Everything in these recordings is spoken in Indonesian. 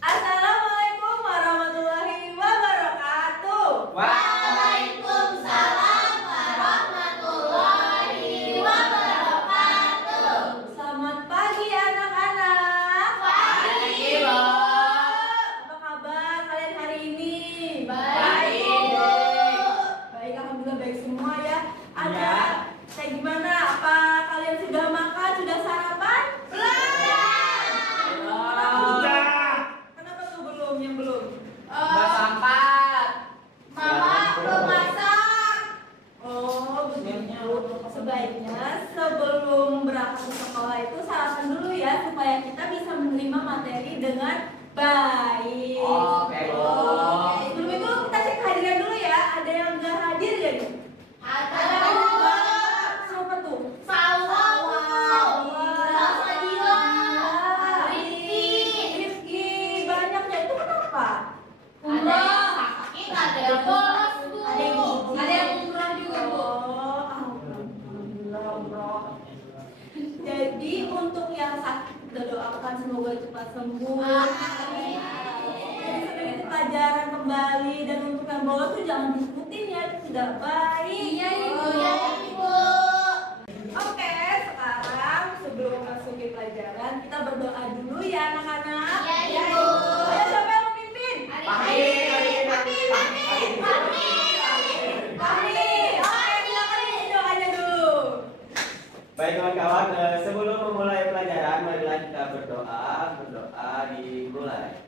Assalamualaikum warahmatullahi wabarakatuh. Waalaikumsalam warahmatullahi wabarakatuh. Selamat pagi anak-anak. Pagi, Bu. Apa kabar kalian hari ini? Baik, Bu. Baik, alhamdulillah baik semua ya. Ada Ya. kayak gimana? Apa kalian sudah makan? Sudah sarapan? Kenapa tuh belum? Yang belum? Mama belum masak. Oh, begitu. Sebaiknya sebelum berangkat ke sekolah itu sarapan dulu ya supaya kita bisa menerima materi dengan baik. Oke, Bu. Oke. Sebelum itu kita cek kehadiran dulu ya. Ada yang nggak hadir ya nih? Ada Siapa tuh? Rifki. Banyaknya itu kenapa? Ada yang bolos, Bu. Ada yang umroh juga, Bu. Oh, alhamdulillah umroh. Jadi untuk yang sakit kita doakan semoga cepat sembuh. Amin. Jadi sebagai pelajaran kembali, dan untuk yang bolos tuh jangan diskutin ya, itu tidak baik. Iya, Ibu. Iya, Ibu. Oke, sekarang sebelum masuk ke pelajaran kita berdoa dulu ya anak-anak. Iya, Ibu. Ayo siapa yang memimpin? Kami. Oke, silakan isi doanya dulu. Baik kawan-kawan, sebelum memulai pelajaran, marilah kita berdoa. Berdoa dimulai.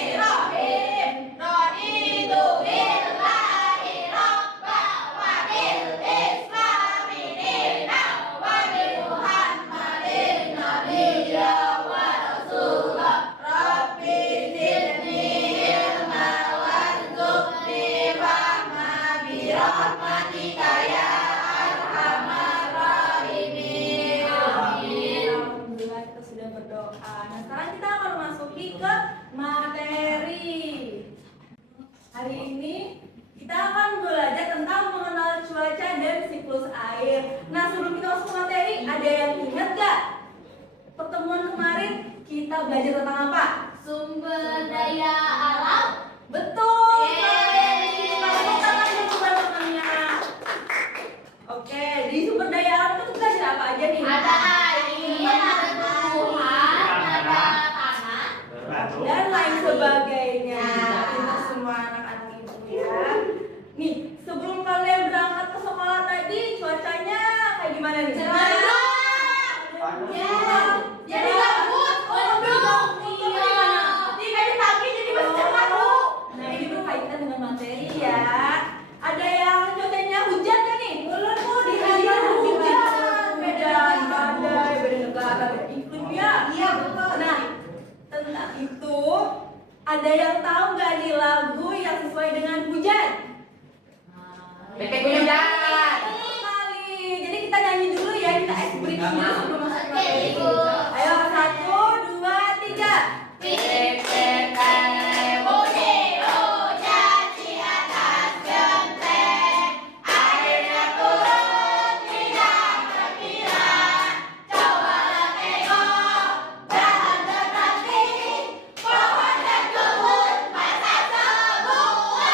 Bismillahirrahmanirrahim. Raditu billahi rabba wa bil islami dinan wa bi Muhammadin nabiyya wa rasulah. Rabbi zidni ilma warzuqni fahma bi rahmatika ya arhamar rahimin. Amin. Alhamdulillah kita sudah berdoa. Nah sekarang kita akan masuki ke materi. Hari ini kita akan belajar tentang mengenal cuaca dan siklus air. Nah sebelum kita masuk ke materi, ada yang ingat gak? Pertemuan kemarin kita belajar tentang apa? Sumber daya alam. Betul. Yeay. Tepuk tangan dulu teman-temannya. Oke, di sumber daya alam itu kita belajar apa aja nih? Ada air, ada tumbuhan, ada tanah. Dan lain sebagainya. Untuk semua anak-anak ibu ya. Nih, sebelum kalian berangkat ke sekolah tadi cuacanya kayak gimana nih? Cerah. Jadi gabut. Mendung. Iya. Dari pagi jadi masih cerah, Bu. Nah, ini berkaitan dengan materi ya. Ada yang cuacanya hujan kan nih? Boleh Bu, di hari hujan. Beda badai, beda negara, beda iklim ya. Iya, betul. Nah, tentang itu ada yang tahu nggak nih lagu yang sesuai dengan hujan? Bebek hujan. Sekali. Jadi kita nyanyi dulu ya, kita breaking dulu sebelum masuk ke Oke, materi. Ibu. Ayo 1, 2, 3. Bebek bunyi hujan di atas genteng. Airnya turun tidak terkira. Cobalah tengok dalam dekati. Pohon dan kebun basah semua.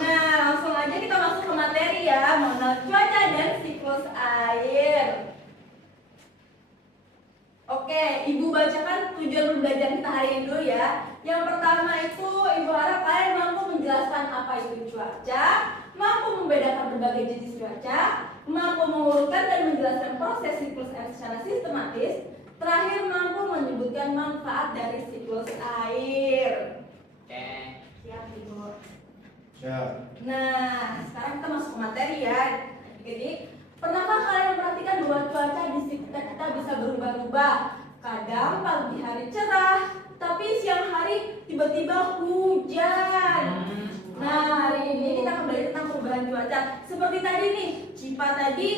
Nah, langsung aja kita masuk ke materi ya, mengenal cuaca dan siklus air. Oke, Ibu bacakan tujuan belajar kita hari ini dulu ya. Yang pertama itu, Ibu harap kalian mampu menjelaskan apa itu cuaca, mampu membedakan berbagai jenis cuaca, mampu mengurutkan dan menjelaskan proses siklus air secara sistematis, terakhir mampu menyebutkan manfaat dari siklus air. Oke. Siap, Ibu. Ya. Nah, sekarang kita masuk ke materi ya. Jadi, pernahkah kalian memperhatikan bahwa cuaca di sekitar kita bisa berubah-ubah? Kadang pagi hari cerah, tapi siang hari tiba-tiba hujan. Nah, hari ini kita akan belajar tentang perubahan cuaca. Seperti tadi nih, Cipa tadi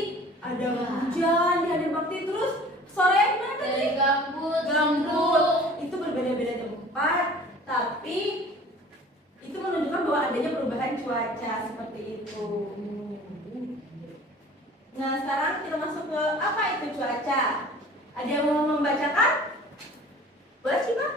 ada hujan di hari bakti, terus sore gimana tadi? Dari gambut. Itu berbeda-beda tempat, tapi itu menunjukkan bahwa adanya perubahan cuaca seperti itu. Nah, sekarang kita masuk ke apa itu cuaca. Ada yang mau membacakan? Boleh sih, Pak?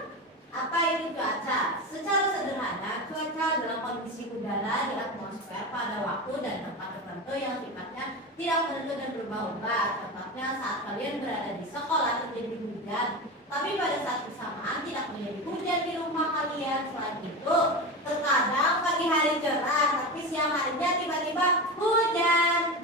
Apa itu cuaca? Secara sederhana, cuaca adalah kondisi udara di atmosfer pada waktu dan tempat tertentu yang sifatnya tidak menentu dan berubah-ubah. Contohnya saat kalian berada di sekolah terjadi hujan, tapi pada saat bersamaan tidak menjadi hujan di rumah kalian. Selain itu, terkadang pagi hari cerah, tapi siang harinya tiba-tiba hujan.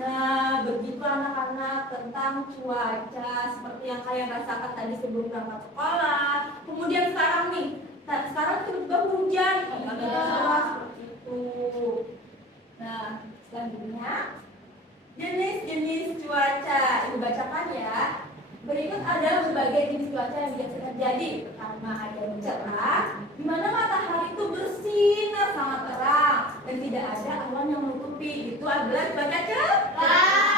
Nah, begitu anak-anak tentang cuaca seperti yang kalian rasakan tadi sebelum berangkat sekolah. Kemudian sekarang nih, sekarang tiba-tiba hujan. Seperti itu. Nah, selanjutnya jenis-jenis cuaca. Ibu bacakan ya. Berikut ada berbagai jenis cuaca yang biasa terjadi. Pertama ada yang cerah, di mana matahari itu bersinar sangat terang dan tidak ada awan yang menutupi. Itu adalah cuaca cerah.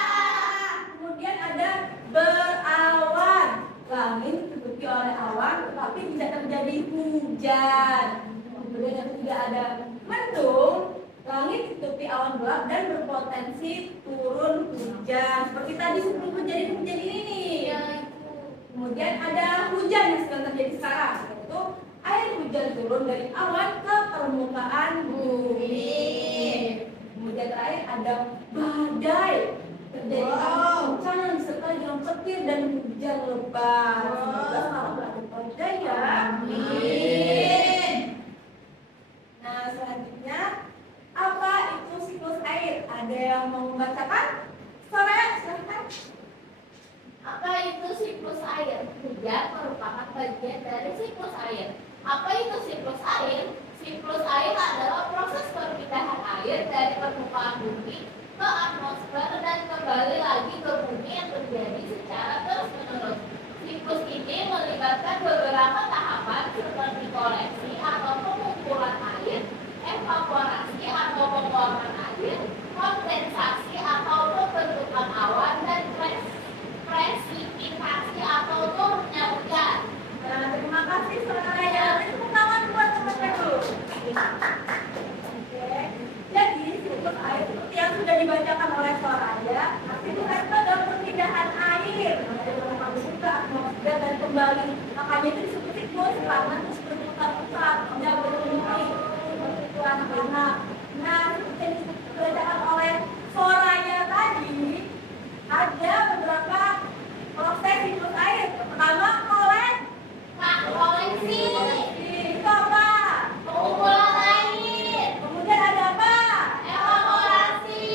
Kemudian ada berawan, langit ditutupi oleh awan tetapi tidak terjadi hujan. Kemudian yang ketiga ada mendung, langit ditutupi awan gelap dan berpotensi turun hujan. Seperti tadi sebelum hujan ini nih. Kemudian ada hujan yang sedang terjadi sekarang, yaitu air hujan turun dari awan ke permukaan bumi. Kemudian terakhir ada badai, terjadi angin kencang disertai dengan petir dan hujan lebat. Semoga selalu ada badai ya. Amin. Nah, selanjutnya apa itu siklus air? Ada yang mau membacakan? Soraya, silahkan. Apa itu siklus air? Hujan merupakan bagian dari siklus air. Apa itu siklus air? Siklus air adalah proses perpindahan air dari permukaan bumi ke atmosfer dan kembali lagi ke bumi yang terjadi secara terus-menerus. Siklus ini melibatkan beberapa tahapan seperti koleksi atau pengumpulan air, evaporasi atau penguapan air, kondensasi atau pembentukan awan, dan presipitasi atau turunnya hujan. Nah, terima kasih Soraya. Tepuk tangan buat teman-teman dulu. Oke. Jadi siklus air seperti yang sudah dibacakan oleh Soraya, siklus air itu adalah perpindahan air dari permukaan bumi ke atmosfer dan kembali. Makanya itu disebut siklus karena terus berputar-putar, tidak berhenti. Seperti itu anak-anak. Nah, seperti yang dibacakan oleh Soraya tadi, ada beberapa proses siklus air. Pertama, Koleksi, itu apa? pengumpulan air, Kemudian ada apa? evaporasi,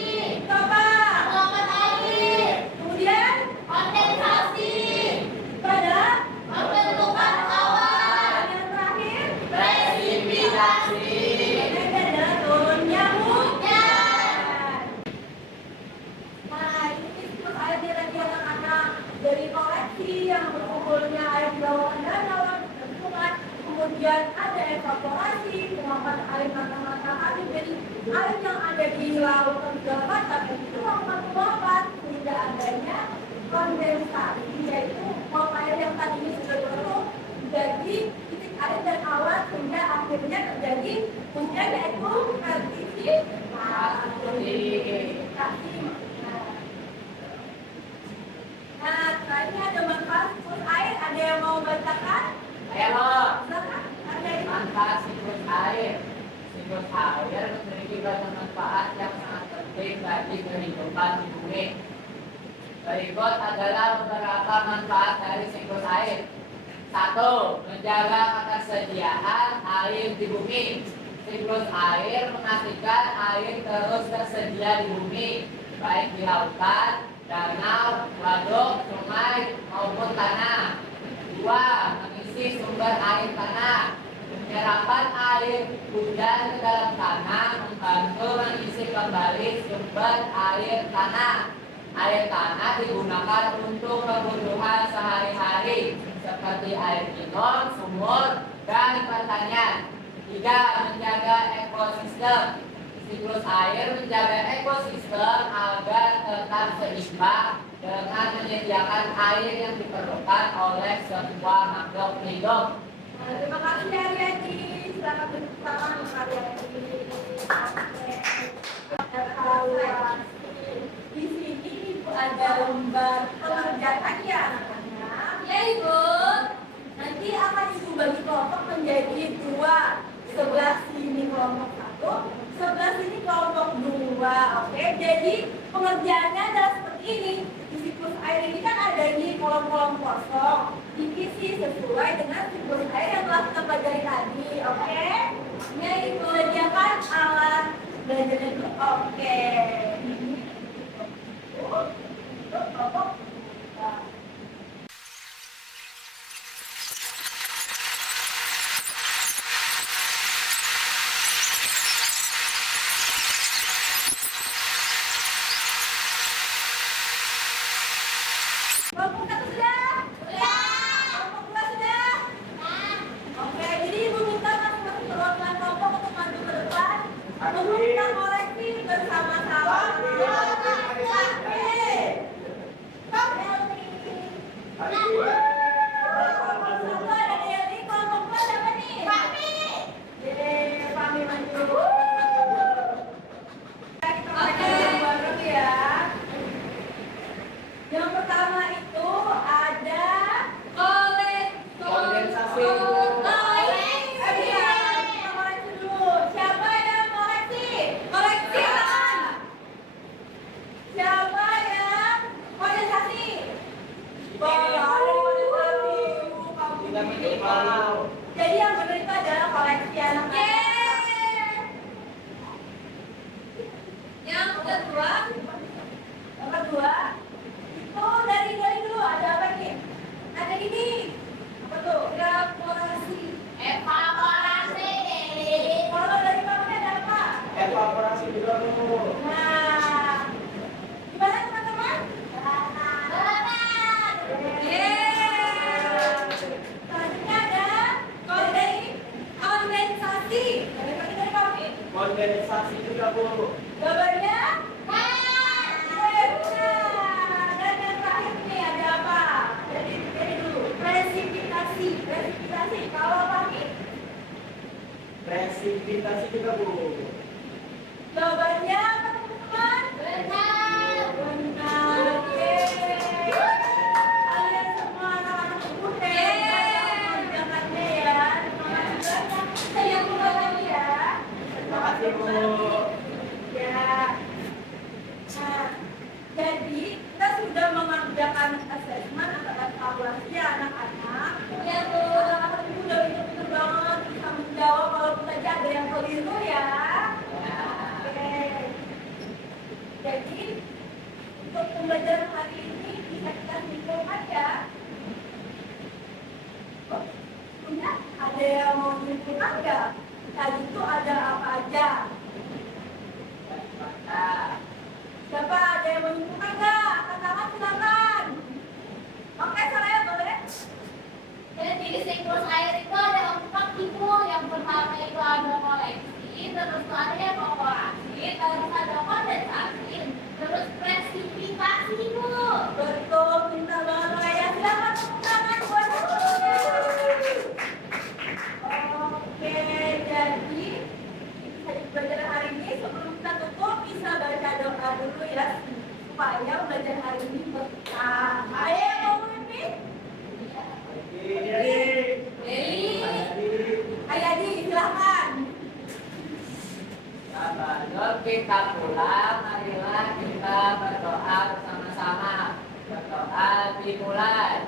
Itu apa? penguapan air, Kemudian kondensasi, itu ada pembentukan awan, dan yang terakhir presipitasi. ini adalah turunnya hujan. Nah, ini siklus air tadi anak-anak, dari koleksi yang berkumpulnya air di lautan dan dalam lingkungan, kemudian ada evaporasi, penguapan air mata-mata air, jadi air yang ada di lautan segala macam itu melakukan penguapan sehingga adanya kondensasi, yaitu uap air yang tadinya sudah turun jadi titik air dan awan sehingga akhirnya terjadi hujan, yaitu presipitasasi. Nah, selanjutnya ada manfaat siklus air. Ada yang mau bacakan? Ayo, Silakan. Ada yang manfaat siklus air. Siklus air memiliki banyak manfaat yang sangat penting bagi kehidupan di bumi. Berikut adalah beberapa manfaat dari siklus air. 1. Menjaga ketersediaan air di bumi. Siklus air memastikan air terus tersedia di bumi, baik di lautan, danau, waduk, sungai, maupun tanah. 2. Mengisi sumber air tanah. Penyerapan air hujan ke dalam tanah membantu mengisi kembali sumber air tanah. Air tanah digunakan untuk kebutuhan sehari-hari seperti air minum, sumur, dan pertanian. 3. Menjaga ekosistem. Siklus air menjaga ekosistem agar tetap seimbang dengan menyediakan air yang diperlukan oleh semua makhluk hidup. terima kasih Aryani. Silakan tepuk tangan untuk Aryani. Evaluasi. Di sini Ibu ada sebelah sini kelompok 1, sebelah sini kelompok 2. Oke, jadi pengerjaannya adalah seperti ini. Di siklus air ini kan ada di kolom-kolom kosong, diisi sesuai dengan siklus air yang telah kita pelajari tadi. Oke, ini mengerjakan alat belajarnya dulu. Oke, ini kelompok 2. Kelompok 1 sudah? Kelompok 2 sudah? Oke, jadi ibu minta masing-masing perwakilan kelompok untuk maju ke depan untuk kita koreksi bersama-sama. Kelompok 1 ada Deli, kelompok 2 siapa nih? Fahmi maju. Kita koreksi bareng ya. Yang pertama itu ada Kondensasi. Kita koreksi dulu. Siapa yang koreksi? Koreksi tangan. Siapa yang kondensasi? Ada kondensasi. Kita minimal. Jadi yang benar itu adalah koleksi anak-anak. Yang kedua itu dari dulu ada apa nih? Ada ini. Apa tuh? Evaporasi. Kalau dari kamu ada apa? Evaporasi juga dulu. Nah, gimana teman-teman? Selanjutnya ada kondensasi. Dari kamu. Kondensasi juga bu. Gambarnya? Dan yang terakhir ini ada apa? Dari dulu. Presipitasi. Kalau pagi? Presipitasi juga bu. Jawabannya apa teman-teman? Benar. Kalian semua anak-anak putih. Jangannya ya. Semangat belajar. Saya mulai lagi ya. Terima kasih bu. Ya. Nah, jadi kita sudah mengerjakan asesmen atau evaluasi anak-anak. Ya tuh, anak-anak itu udah pintar banget bisa menjawab kalau saja ada yang keliru ya. Oke. Jadi untuk pembelajaran hari ini bisa kita simpulkan ya. Oh, punya ada yang mau simpulkan nggak? Tadi itu ada apa aja? Siapa ada yang mau simpulkan nggak? Angkat tangan silakan. Oke, saya boleh. Jadi di siklus air itu ada 4 tipe. Yang pertama itu ada koleksi, terus ada evaporasi, terus ada kondensasi, terus presipitasi bu. Betul, pintar banget Raya. Silakan tepuk tangan buat semuanya. Oke, jadi bisa pelajaran hari ini sebelum kita tutup bisa baca doa dulu ya supaya pelajaran hari ini berkah. Ayo yang mau memimpin? Ayadi, silakan. Sahabat, kita pulang, marilah kita berdoa bersama-sama. Berdoa dimulai.